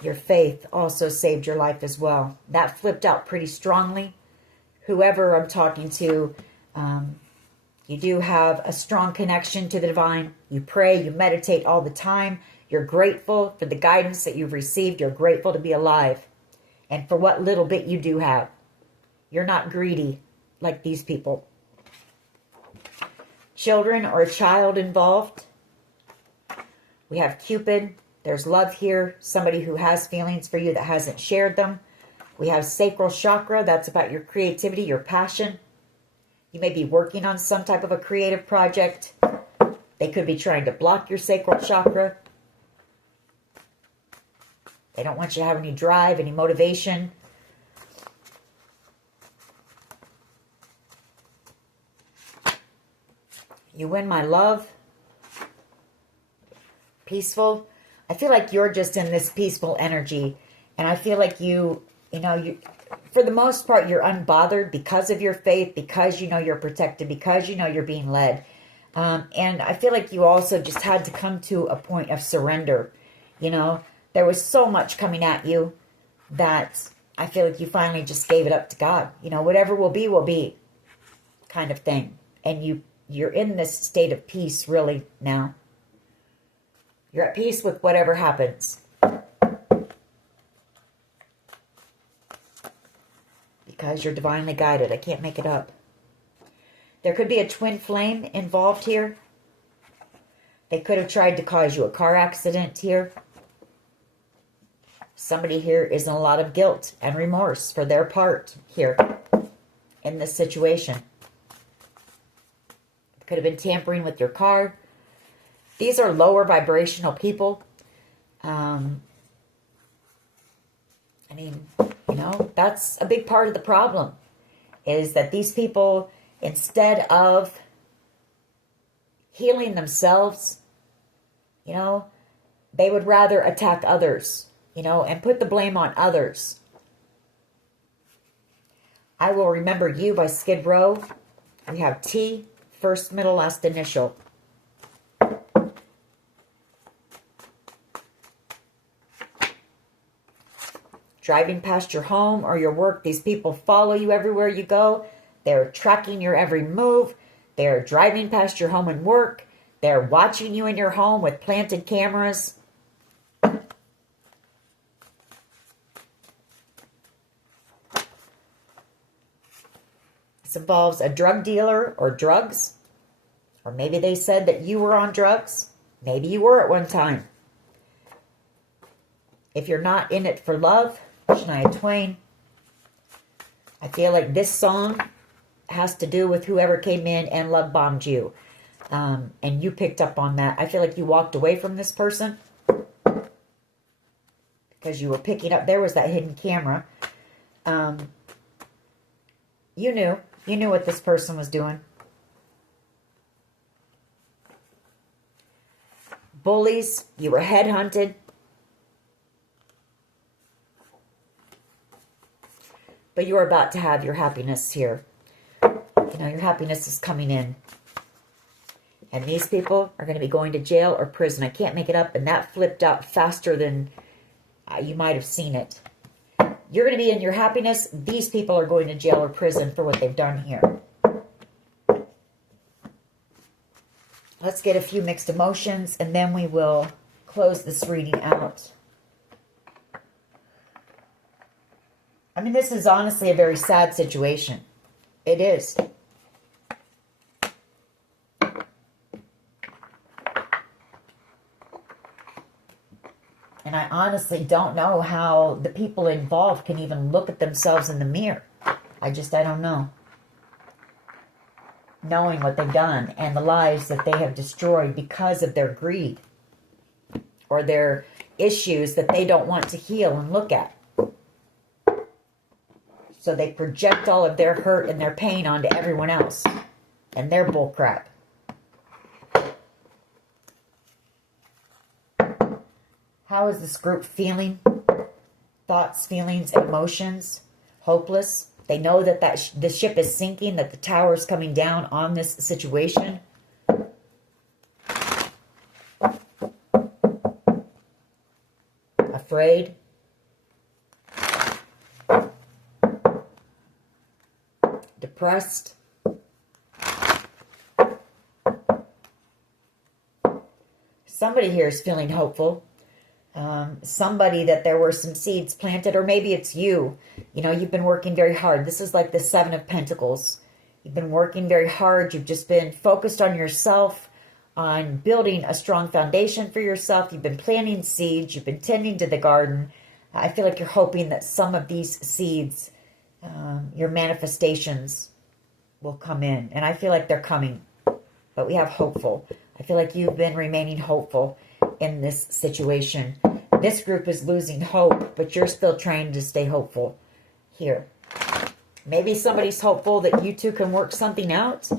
Your faith also saved your life as well. That flipped out pretty strongly. Whoever I'm talking to, you do have a strong connection to the divine. You pray, you meditate all the time. You're grateful for the guidance that you've received. You're grateful to be alive. And for what little bit you do have. You're not greedy like these people. Children or a child involved. We have Cupid. There's love here. Somebody who has feelings for you that hasn't shared them. We have sacral chakra. That's about your creativity, your passion. You may be working on some type of a creative project. They could be trying to block your sacral chakra. They don't want you to have any drive, any motivation. You win my love. Peaceful. I feel like you're just in this peaceful energy. And I feel like you know, for the most part, you're unbothered because of your faith, because you know you're protected, because you know you're being led. And I feel like you also just had to come to a point of surrender. You know, there was so much coming at you that I feel like you finally just gave it up to God. You know, whatever will be kind of thing. And you're in this state of peace really now. You're at peace with whatever happens. Because you're divinely guided. I can't make it up. There could be a twin flame involved here. They could have tried to cause you a car accident here. Somebody here is in a lot of guilt and remorse for their part here in this situation. Could have been tampering with your car. These are lower vibrational people. I mean, you know, that's a big part of the problem, is that these people, instead of healing themselves, you know, they would rather attack others, you know, and put the blame on others. I Will Remember You by Skid Row. We have T, first, middle, last initial. Driving past your home or your work, these people follow you everywhere you go. They're tracking your every move. They're driving past your home and work. They're watching you in your home with planted cameras. This involves a drug dealer or drugs. Or maybe they said that you were on drugs. Maybe you were at one time. If you're not in it for love, Shania Twain. I feel like this song has to do with whoever came in and love bombed you. And you picked up on that. I feel like you walked away from this person because you were picking up. There was that hidden camera. You knew what this person was doing. Bullies, you were headhunted. But you are about to have your happiness here. You know, your happiness is coming in. And these people are going to be going to jail or prison. I can't make it up. And that flipped out faster than you might have seen it. You're going to be in your happiness. These people are going to jail or prison for what they've done here. Let's get a few mixed emotions, and then we will close this reading out. I mean, this is honestly a very sad situation. It is. And I honestly don't know how the people involved can even look at themselves in the mirror. I don't know. Knowing what they've done and the lives that they have destroyed because of their greed or their issues that they don't want to heal and look at. So they project all of their hurt and their pain onto everyone else and their bullcrap. How is this group feeling? Thoughts, feelings, emotions, hopeless. They know that the ship is sinking, that the tower is coming down on this situation. Afraid. Depressed. Somebody here is feeling hopeful. Somebody that there were some seeds planted, or maybe it's you. You know, you've been working very hard. This is like the Seven of Pentacles. You've been working very hard. You've just been focused on yourself, on building a strong foundation for yourself. You've been planting seeds. You've been tending to the garden. I feel like you're hoping that some of these seeds, your manifestations, will come in. And I feel like they're coming. But we have hopeful. I feel like you've been remaining hopeful in this situation. This group is losing hope, but you're still trying to stay hopeful here. Maybe somebody's hopeful that you two can work something out.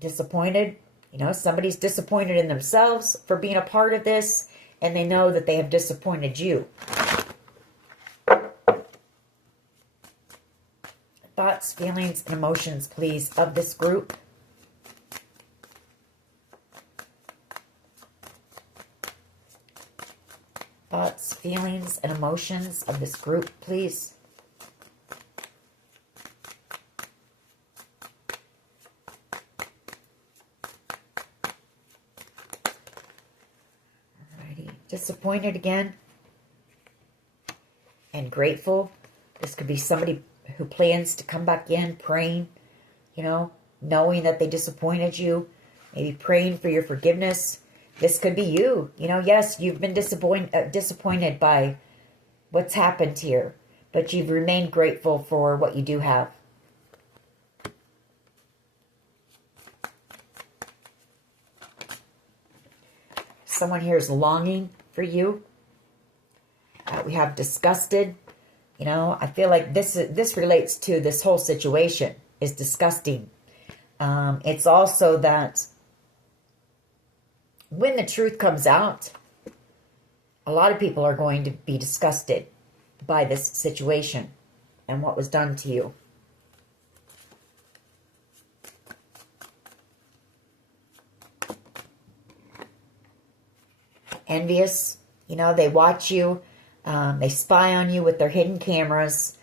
Disappointed. You know, somebody's disappointed in themselves for being a part of this, and they know that they have disappointed you. Thoughts, feelings, and emotions, please, of this group. Thoughts, feelings, and emotions of this group, please. Alrighty. Disappointed again. And grateful. This could be somebody who plans to come back in, praying, you know, knowing that they disappointed you. Maybe praying for your forgiveness. This could be you. You know, yes, you've been disappointed by what's happened here, but you've remained grateful for what you do have. Someone here is longing for you. We have disgusted. You know, I feel like this relates to this whole situation. Is disgusting. It's also that when the truth comes out, a lot of people are going to be disgusted by this situation and what was done to you. Envious, you know, they watch you, they spy on you with their hidden cameras.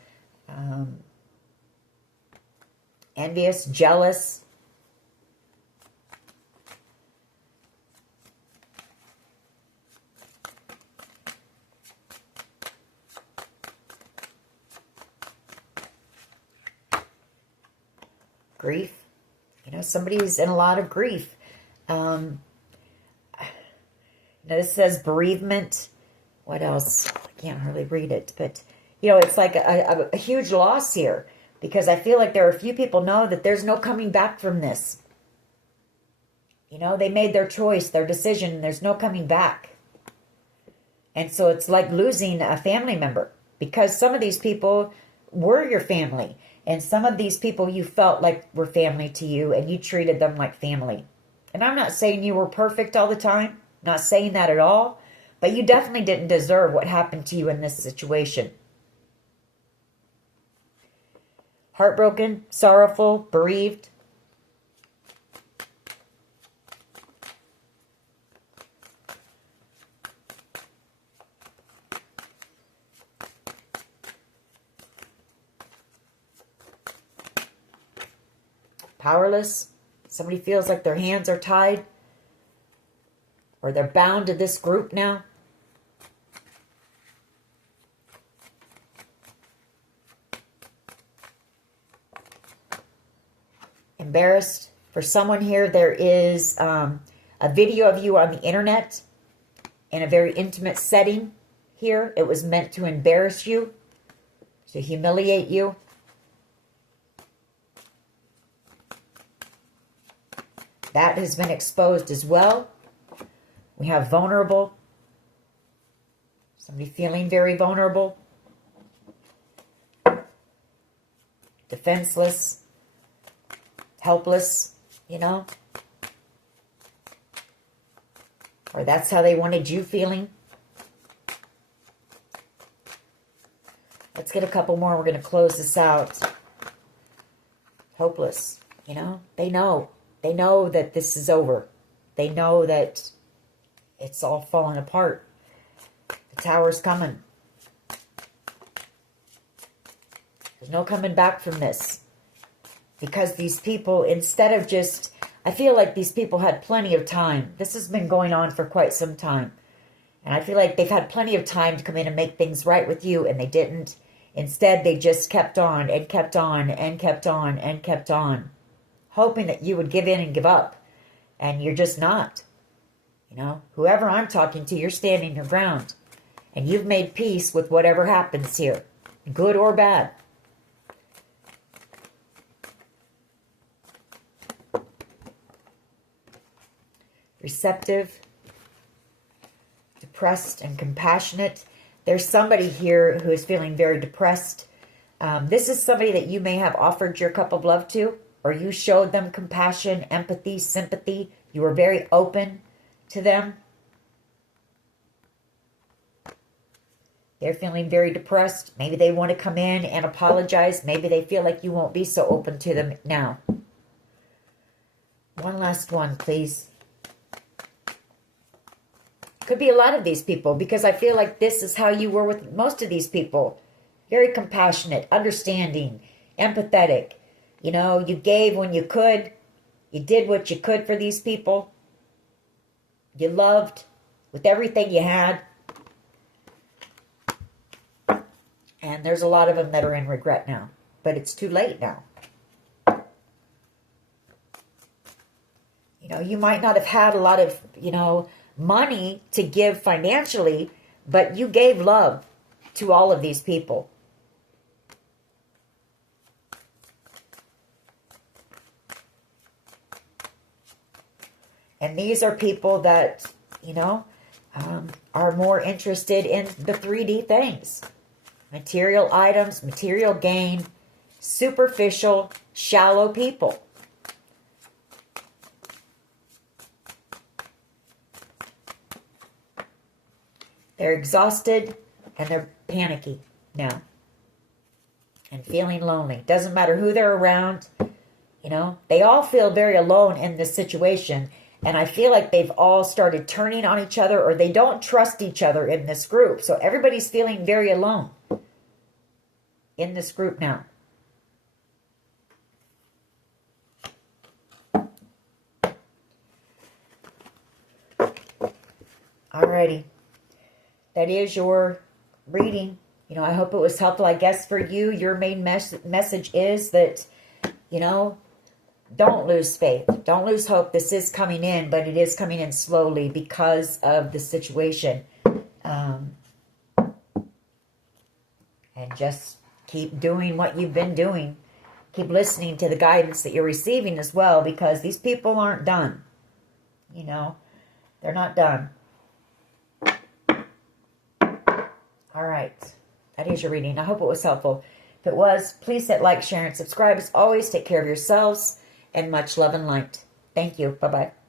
Envious, jealous. Grief. You know, somebody's in a lot of grief. Now this says bereavement. What else? I can't hardly read it, but you know, it's like a huge loss here, because I feel like there are a few people know that there's no coming back from this. You know, they made their choice, their decision, and there's no coming back. And so it's like losing a family member, because some of these people were your family, and some of these people you felt like were family to you, and you treated them like family. And I'm not saying you were perfect all the time. Not saying that at all, but you definitely didn't deserve what happened to you in this situation. Heartbroken, sorrowful, bereaved. Powerless. Somebody feels like their hands are tied, or they're bound to this group now. Embarrassed. For someone here, there is a video of you on the internet in a very intimate setting here. It was meant to embarrass you, to humiliate you. That has been exposed as well. We have vulnerable. Somebody feeling very vulnerable. Defenseless. Helpless, you know. Or that's how they wanted you feeling. Let's get a couple more. We're going to close this out. Hopeless, you know. They know. They know that this is over. They know that it's all falling apart. The tower's coming. There's no coming back from this. Because these people, instead of just... I feel like these people had plenty of time. This has been going on for quite some time. And I feel like they've had plenty of time to come in and make things right with you, and they didn't. Instead, they just kept on and kept on and kept on and kept on, hoping that you would give in and give up. And you're just not. You know, whoever I'm talking to, you're standing your ground. And you've made peace with whatever happens here, good or bad. Receptive, depressed, and compassionate. There's somebody here who is feeling very depressed. This is somebody that you may have offered your cup of love to, or you showed them compassion, empathy, sympathy. You were very open to them. They're feeling very depressed. Maybe they want to come in and apologize. Maybe they feel like you won't be so open to them now. One last one, please. Could be a lot of these people, because I feel like this is how you were with most of these people. Very compassionate, understanding, empathetic. You know, you gave when you could. You did what you could for these people. You loved with everything you had. And there's a lot of them that are in regret now. But it's too late now. You know, you might not have had a lot of, you know, money to give financially, but you gave love to all of these people. And these are people that you know, are more interested in the 3D things. Material items, material gain, superficial, shallow people. They're exhausted and they're panicky now and feeling lonely. Doesn't matter who they're around. You know, they all feel very alone in this situation. And I feel like they've all started turning on each other, or they don't trust each other in this group. So everybody's feeling very alone in this group now. Alrighty. That is your reading. You know, I hope it was helpful. I guess for you, your main message is that, you know, don't lose faith. Don't lose hope. This is coming in, but it is coming in slowly because of the situation. And just keep doing what you've been doing. Keep listening to the guidance that you're receiving as well, because these people aren't done. You know, they're not done. All right. That is your reading. I hope it was helpful. If it was, please hit like, share, and subscribe. As always, take care of yourselves, and much love and light. Thank you. Bye-bye.